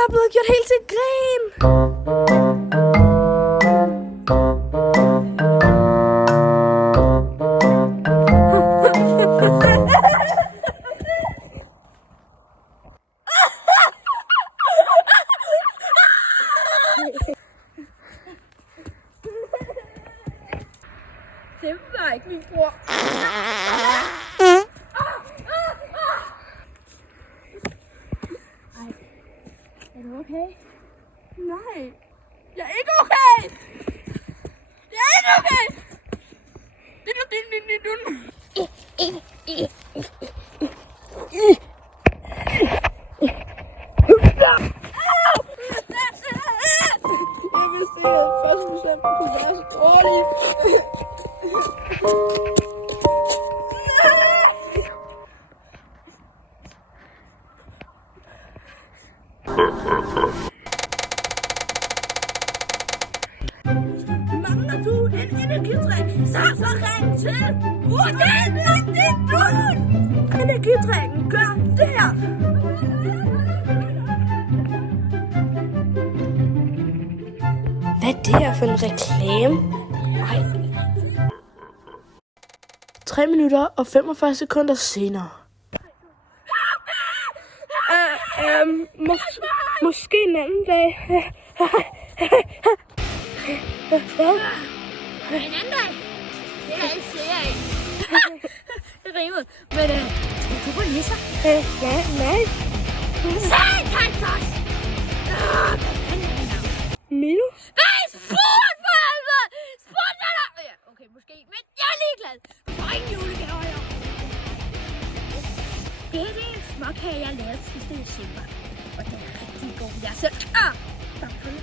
Jeg er blevet gjort helt til grin. Det var ikke min bror. Er du okay? Nej. Jeg er ikke okay! Jeg er ikke okay! Jeg vidste ikke, at første procent kunne være så dårlig. Mangler du en energidrik, så ring til Hvordan er det du? Energidrikken gør det her. Hvad er det her for en reklame? Ej. 3 minutter og 45 sekunder senere. Måske en anden dag. Hvad? En anden dag? Det er ikke flere af. Det rimede. Men tror du på nisser? Nej. Satankos! Hvad fanden er det navn? Milo? Nej, spurgt for helvede! Spurgt for dig! Ja, okay, måske. Men jeg er ligeglad. Du får ingen julegaver i år. Det er en småkage, jeg lavede sidste december. Og den er rigtig god. Jeg selv... Tak for det.